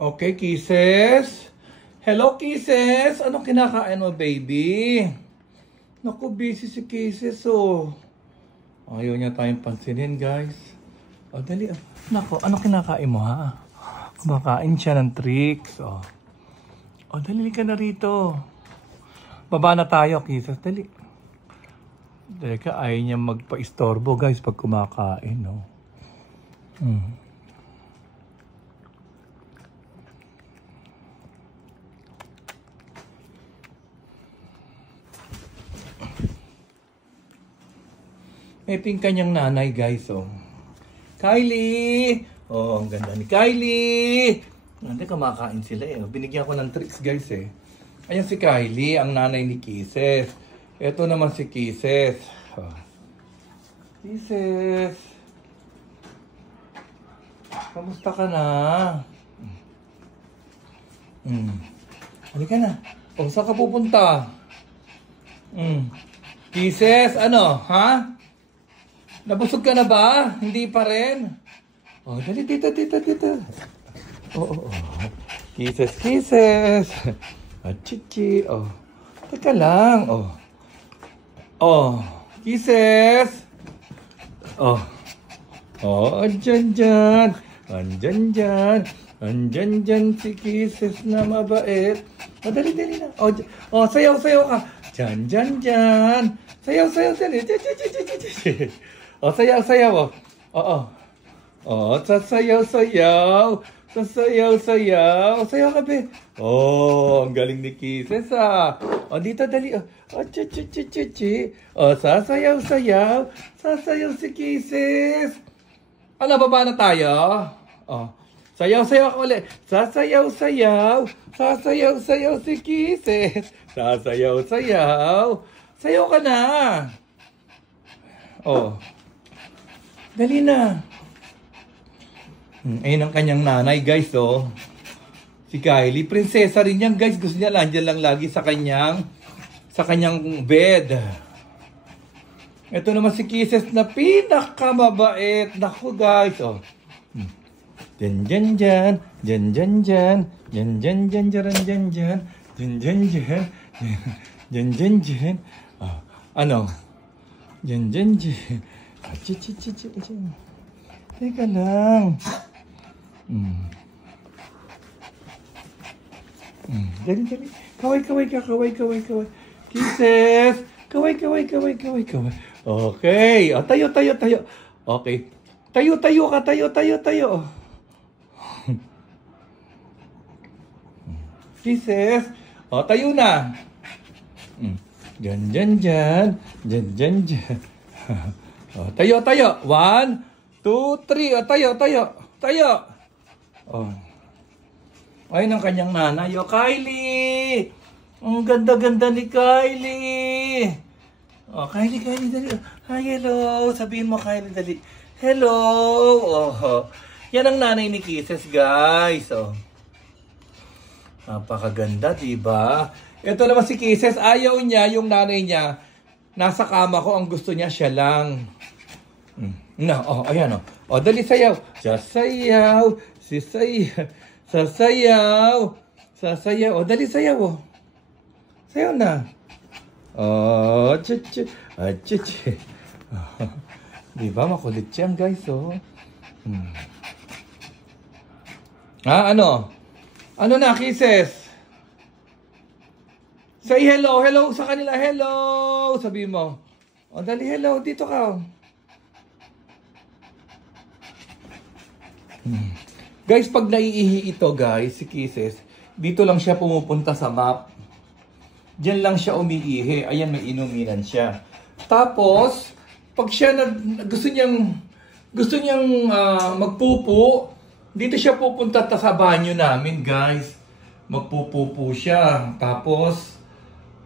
Okay, kisses. Hello, kisses. Anong kinakain mo, baby? Naku, busy si kisses, oh. Ayaw niya tayong pansinin, guys. O, dali. Naku, ano kinakain mo, ha? Kumakain siya ng tricks, oh. O, dali ka na rito. Baba na tayo, kisses. Dali. Teka, ayaw niya magpa-istorbo, guys, pag kumakain, no? May kanyang nanay, guys, oh. Kylie! Oh, ang ganda ni Kylie! Hindi, kumakain sila, eh. Binigyan ko ng tricks, guys, eh. Ayan si Kylie, ang nanay ni Kisses. Ito naman si Kisses. Oh. Kisses! Kamusta ka na? Halika na. O, saan ka pupunta? Kisses, ano, ha? Nabusog ka na ba? Hindi pa rin? Oh, dali, dito. Oh. Kisses, kisses. Chichi, oh. Teka lang, oh. Oh, kisses. Oh. Oh, andyan dyan. Andyan dyan si Kisses na mabait. Oh, dali na. Oh, sayaw ka. Dyan. Sayaw. Oh, sayaw. Oo. Oh, sasayaw. Sayaw ka, be. Oh, ang galing ni Kisses, ah. Oh, dito, dali. Oh, chi. Oh, sasayaw. Sasayaw si Kisses. Ano, baba na tayo? Oh, sayaw ka ulit. Sasayaw si Kisses. Sasayaw. Sayaw ka na. Oh. Dali na. Ayun ang kanyang nanay, guys, oh. Si Kylie, prinsesa rin yan, guys. Gusto niya nandiyan lang lagi sa kanyang bed. Ito naman si Kisses na pinakamabait. Naku, guys, oh. Dyan. Oh, ano? Dyan. Teka lang. Dali. Kaway ka. Kisses. Kaway. Okay. O, tayo. Okay. Tayo ka. Kisses. O, tayo na. Dyan. O, tayo. 1, 2, 3. O, tayo. O. Ayun ang kanyang nanay. O, Kylie. Ang ganda ni Kylie. O, Kylie, dali. Hi, hello. Sabihin mo, Kylie, dali. Hello. Oh. Yan ang nanay ni Kisses, guys. O. Napakaganda, diba? Ito naman si Kisses. Ayaw niya, yung nanay niya, nasa kama ko. Ang gusto niya, siya lang. Ayan, o. O, dali, sayaw. Sasayaw. Sasayaw. O, dali, sayaw, o. Sayaw na. Oh, chichi. Diba, makulit yan, guys, oh. Ano? Ano na, Kisses? Say hello sa kanila. Hello! Sabi mo. O, dali, hello. Dito ka, oh. Guys, pag naiihi ito, guys, si Kisses, dito lang siya pumupunta sa map. Diyan lang siya umiihi. Ayan, may inuminan siya. Tapos, pag siya gusto niyang magpupo, dito siya pupunta sa banyo namin, guys. Magpupupo siya. Tapos,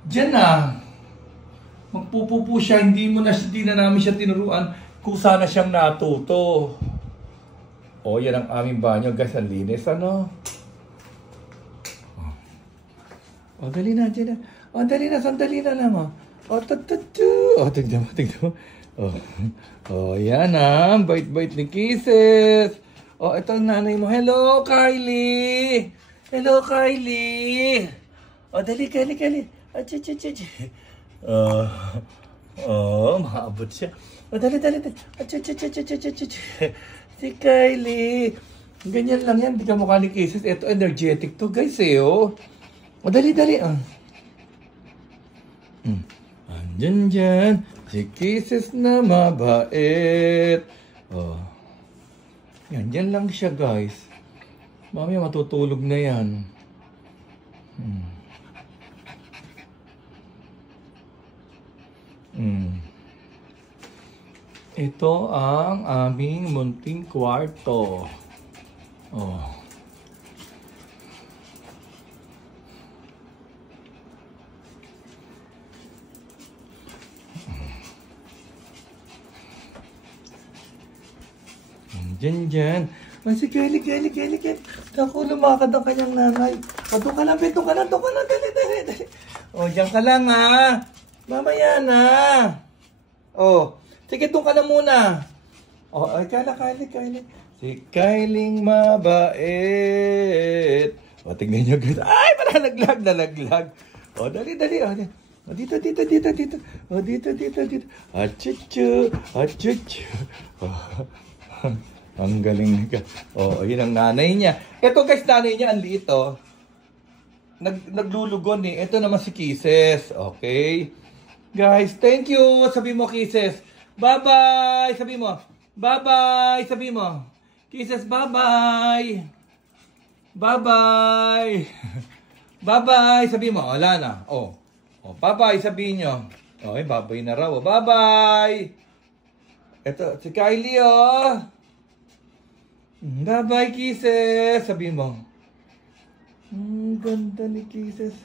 diyan na. Magpupupo siya. Hindi na namin siya tinuruan kung sana siyang natuto. O, yan ang aming banyo, guys. Ang linis, ano? O, dali na, dyan na. O, dali na, sandali na lang, o. O, O, tignan mo. O, yan, ha. Bait-bait ni Kisses. Oh, ito ang nanay mo. Hello, Kylie! Hello, Kylie! Oh, dali, Kylie. Ach. Maabot siya. Oh, dali. Ach. Si Kylie. Ganyan lang yan. Di ka mukha ni Kisses. Ito, energetic to, guys, eh, oh. Oh, dali. Andyan dyan. Si Kisses na mabait. Oh. Yan lang siya, guys. Mamaya matutulog na yan. Ito ang aming munting kwarto. Oh. Diyan. Ay, si Kelly. Ako, lumakad ang kanyang nanay. O, doon ka lang. Dali. O, diyan ka lang, ha. Mamaya na. O, sige, doon ka na muna. O, ay, Kylie. Si Kylie mabait. O, tignan nyo, guys. Ay, parang nalaglag. O, dali. O, dito. O, dito. Achuchu. O, ang galing ka. Oh, yun ang nanay niya. Ito guys, nanay niya, ang liit oh. Naglulugon eh. Ito naman si Kisses. Okay. Guys, thank you. Sabi mo, Kisses. Bye-bye. Sabi mo. Bye-bye. Sabi mo. Kisses, bye-bye. Bye-bye. Bye-bye. Sabi mo. Wala na. Oh, bye-bye. Sabihin nyo. Okay, bye-bye na raw. Bye-bye. Ito, si Kylie oh. Bye-bye, Kisses! Sabi mo. Ganda ni Kisses.